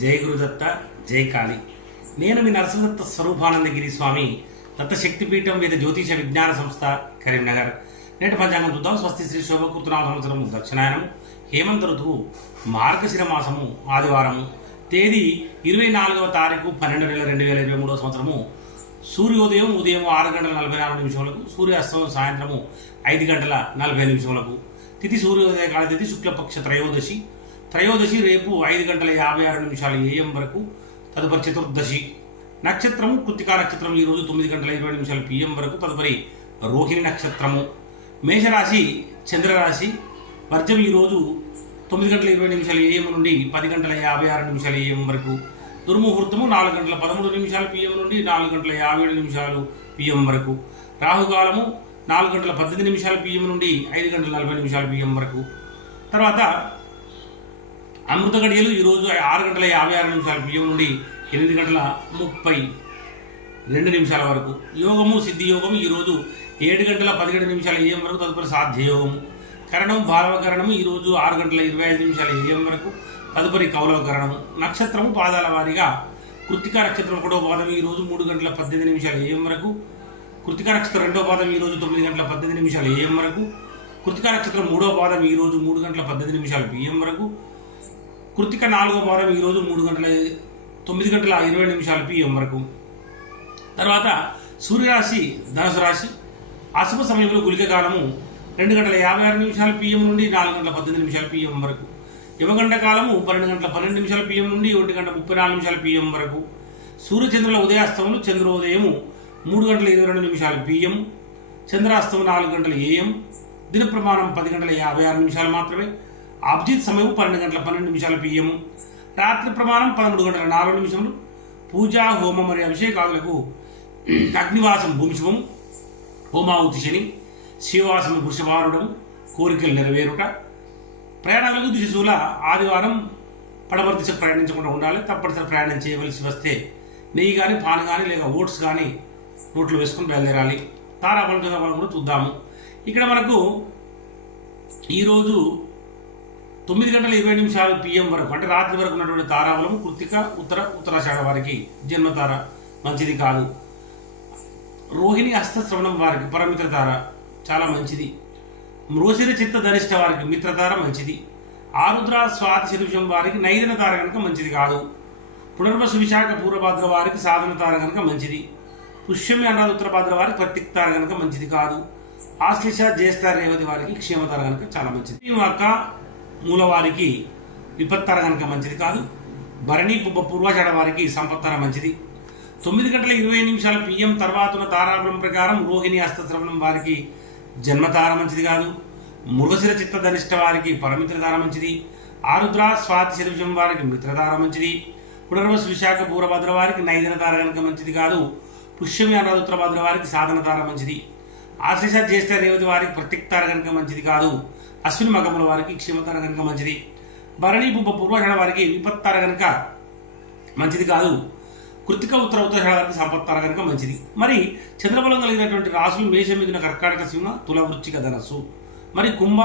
జై గురుదత్త జై కాళి. నేను మీ నరసదత్త స్వరూపానందగిరి స్వామి దత్త శక్తిపీఠం వేద జ్యోతిష విజ్ఞాన సంస్థ కరీంనగర్. నేటి పంచాంగం చూద్దాం. స్వస్తి శ్రీ శోభకృతనామ సంవత్సరం దక్షిణాయనం హేమంత ఋతువు మార్గశిర మాసము ఆదివారము. తేదీ ఇరవై నాలుగవ తారీఖు పన్నెండు నెల రెండు వేల ఇరవై మూడవ సంవత్సరము. సూర్యోదయం ఉదయం ఆరు గంటల నలభై నాలుగు నిమిషములకు సూర్యాస్తమం సాయంత్రము ఐదు గంటల నలభై నిమిషములకు. తిథి సూర్యోదయ కాల తిథి శుక్లపక్ష త్రయోదశి. త్రయోదశి రేపు ఐదు గంటల యాభై ఆరు నిమిషాల ఏఎం వరకు. తదుపరి చతుర్దశి నక్షత్రము కృతికా నక్షత్రం ఈ రోజు తొమ్మిది గంటల ఇరవై నిమిషాల పిఎం వరకు. తదుపరి రోహిణి నక్షత్రము. మేషరాశి చంద్రరాశి వర్జం ఈరోజు తొమ్మిది గంటల ఇరవై నిమిషాల ఏఎం నుండి పది గంటల యాభై ఆరు నిమిషాల ఏఎం వరకు. దుర్ముహూర్తము నాలుగు గంటల పదమూడు నిమిషాల పిఎం నుండి నాలుగు గంటల యాభై ఏడు నిమిషాలు పిఎం వరకు. రాహుకాలము నాలుగు గంటల పద్దెనిమిది నిమిషాల పిఎం నుండి ఐదు గంటల నలభై నిమిషాల పిఎం వరకు. తర్వాత అమృత గడియలు ఈరోజు ఆరు గంటల యాభై ఆరు నిమిషాల పిఎం నుండి ఎనిమిది గంటల ముప్పై రెండు నిమిషాల వరకు. యోగము సిద్ధి యోగము ఈరోజు ఏడు గంటల పదిహేడు నిమిషాల ఏఎం వరకు తదుపరి సాధ్య యోగము కరణం బాలవకరణము ఈరోజు ఆరు గంటల ఇరవై ఐదు నిమిషాల ఏఎం వరకు తదుపరి కౌలవకరణము. నక్షత్రము పాదాల వారీగా కృత్తికా నక్షత్రం ఒకటో పాదం ఈరోజు మూడు గంటల పద్దెనిమిది నిమిషాల ఏఎం వరకు. కృతిక నక్షత్రం రెండో పాదం ఈరోజు తొమ్మిది గంటల పద్దెనిమిది నిమిషాల ఏఎం వరకు. కృతికా నక్షత్రం మూడో పాదం ఈరోజు మూడు గంటల పద్దెనిమిది నిమిషాల పిఎం వరకు. కృతిక నాలుగో వారం ఈరోజు మూడు గంటల తొమ్మిది గంటల ఇరవై నిమిషాల పిఎం వరకు. తర్వాత సూర్యరాశి ధనుసు రాశి అశుభ సమయంలో గులిక కాలము రెండు గంటల యాభై ఆరు నిమిషాల పిఎం నుండి నాలుగు గంటల పద్దెనిమిది నిమిషాల పిఎం వరకు. యువగంట కాలము పన్నెండు గంటల పన్నెండు నిమిషాల పిఎం నుండి ఒకటి గంట ముప్పై నాలుగు నిమిషాల పిఎం వరకు. సూర్యచంద్రుల ఉదయాస్తములు చంద్రోదయము మూడు గంటల ఇరవై రెండు నిమిషాల పిఎం చంద్రాస్తమం నాలుగు గంటల ఏఎం దిన ప్రమాణం పది గంటల యాభై ఆరు నిమిషాలు మాత్రమే అభిజిత్ సమయం పన్నెండు గంటల పన్నెండు నిమిషాల పిఎం రాత్రి ప్రమాణం పదమూడు గంటల నాలుగు నిమిషములు. పూజా హోమం మరియు అభిషేకాదులకు అగ్నివాసం భూమిశుభం హోమావతి శని శివవాసం వృషభారుడం కోరికలు నెరవేరుట. ప్రయాణాలకు దిశశూల ఆదివారం పడమర దిశ ప్రయాణించకుండా ఉండాలి. తప్పనిసరి ప్రయాణం చేయవలసి వస్తే నెయ్యి కానీ పాన్ కానీ లేక ఓట్స్ కానీ నోట్లు వేసుకొని బయలుదేరాలి. తారా పండుగ మనం కూడా చూద్దాము. ఇక్కడ మనకు ఈరోజు తొమ్మిది గంటల ఇరవై నిమిషాలు పిఎం వరకు అంటే రాత్రి వరకు ఉన్నటువంటి తారాబలం కృతిక ఉత్తర ఉత్తరాషాఢ వారికి జన్మతార మంచిది కాదు. రోహిణి హస్తశ్రవణం వారికి పరమిత్ర తార చాలా మంచిది. మృసిర చిత్త ధరిష్ట వారికి మిత్రతార మంచిది. ఆరుద్ర స్వాతి శిరుషం వారికి నైదన తార కనుక మంచిది కాదు. పునర్వసు విశాఖ పూర్వభాద్ర వారికి సాధన తార కనుక మంచిది. పుష్యమి అనాథ ఉత్తరభాద్ర వారికి ప్రత్యేక తార కనుక మంచిది కాదు. ఆశ్లేష జ్యేష్ఠ రేవతి వారికి క్షేమతార కనుక చాలా మంచిది. ఈ మూలవారికి విపత్తర కనుక మంచిది కాదు. భరణి పూర్వజడ వారికి సంపత్తర మంచిది. తొమ్మిది గంటల ఇరవై నిమిషాల పిఎం తర్వాత ఉన్న తారాబలం ప్రకారం రోహిణి హస్తశ్రవణం వారికి జన్మతార మంచిది కాదు. మృగశిర చిత్తధనిష్ట వారికి పరమిత్రధార మంచిది. ఆరుద్ర స్వాతి శిరవిషం వారికి మిత్రధార మంచిది. పునర్వసు విశాఖ పూర్వభద్ర వారికి నైదనధార కనుక మంచిది కాదు. పుష్యమి అనాథుత్ర భద్ర వారికి సాధన తార మంచిది. ఆశిష జ్యేష్ఠ రేవతి వారికి ప్రత్యక్తార కనుక మంచిది కాదు. అశ్విని మగముల వారికి క్షేమతార కనుక మంచిది. భరణి బుబ్బ పూర్వహణ వారికి విపత్తార కనుక మంచిది కాదు. కృతిక ఉత్తర ఉత్తరాషాఢ వారికి సంపత్తార కనుక మంచిది. మరి చంద్రబలం కలిగినటువంటి రాశులు మేషం మీద కర్కాటక సింహ తుల వృచ్చిక ధనస్సు. మరి కుంభ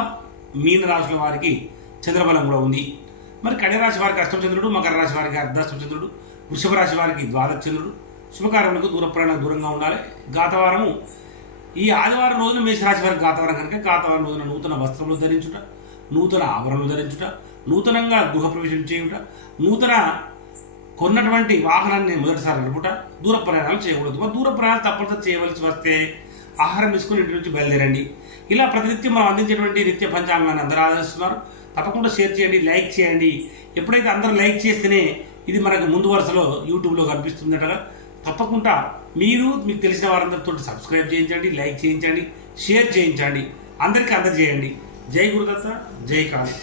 మీన రాశుల వారికి చంద్రబలం కూడా ఉంది. మరి కన్యరాశి వారికి అష్టమచంద్రుడు మకర రాశి వారికి అర్ధాష్టమచంద్రుడు వృషభ రాశి వారికి ద్వాదశ చంద్రుడు. శుభకార్యములకు దూర ప్రయాణం దూరంగా ఉండాలి. గాతవారము ఈ ఆదివారం రోజున మేషరాశి వారికి గాతవారం కనుక గాతవారం రోజున నూతన వస్త్రములు ధరించుట నూతన ఆభరణలు ధరించుట నూతనంగా గృహప్రవేశం చేయుట నూతన కొన్నటువంటి వాహనాన్ని మొదటిసారి నడుపుట దూర ప్రయాణాలు చేయకూడదు. మరి దూర ప్రయాణాలు తప్పనిసరి చేయవలసి వస్తే ఆహారం తీసుకుని ఇంటి నుంచి బయలుదేరండి. ఇలా ప్రతినిత్యం మనం అందించేటువంటి నిత్య పంచాంగాన్ని అందరూ ఆదరిస్తున్నారు. తప్పకుండా షేర్ చేయండి లైక్ చేయండి. ఎప్పుడైతే అందరూ లైక్ చేస్తేనే ఇది మనకు ముందు వరుసలో యూట్యూబ్లో కనిపిస్తుందట తప్పకుండా మీరు మీకు తెలిసిన వారందరితో సబ్స్క్రైబ్ చేయించండి లైక్ చేయించండి షేర్ చేయించండి. అందరికీ అందజేయండి. జై గురుదత్త జై కాళీ.